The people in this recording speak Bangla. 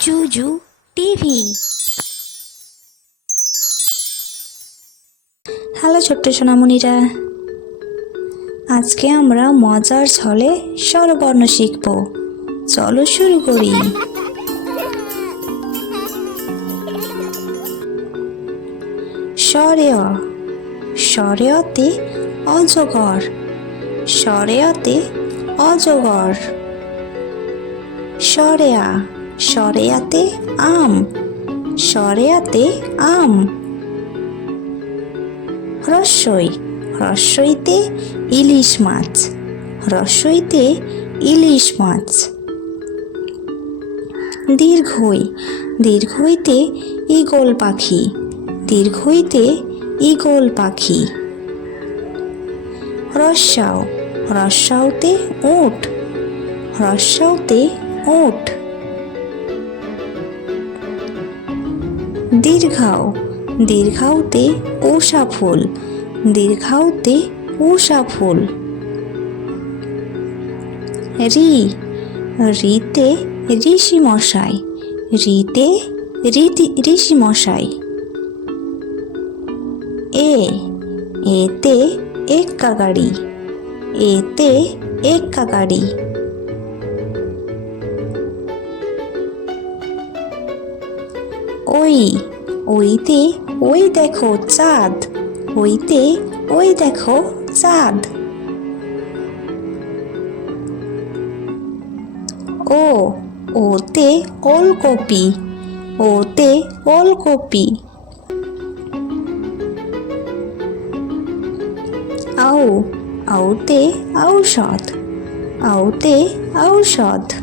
জুজু টিভি। হ্যালো ছোট্ট সোনামণিরা, আজকে আমরা মজার ছলে স্বরবর্ণ শিখব। চলো শুরু করি। স্বরেয়, স্বরেয়তে অজগর, স্বরেয়তে অজগর। স্বরেয়া, স্বরেয়াতে আম, স্বরেয়াতে আম। হ্রস্বই, হ্রস্বইতে ইলিশ মাছ, হ্রস্বইতে ইলিশ মাছ। দীর্ঘই, দীর্ঘইতে ঈগল পাখি, দীর্ঘইতে ঈগল পাখি। হ্রস্বাও, হ্রস্বাওতে উট, হ্রস্বাওতে উট। দীর্ঘাও, দীর্ঘাওতে উষা ফুল, দীর্ঘাওতে উষা ফুল। রি, রিতে ঋষি মশাই, রিতে ঋষি মশাই। এ, এতে এক্কা গাড়ি, এতে এক্কা গাড়ি। ওই, ওইতে ওই দেখো চাঁদ, ওইতে ওই দেখো চাঁদ। ও, ওতে ওলকপি, ওতে ওলকপি। আও, আওতে ঔষধ, আওতে ঔষধ।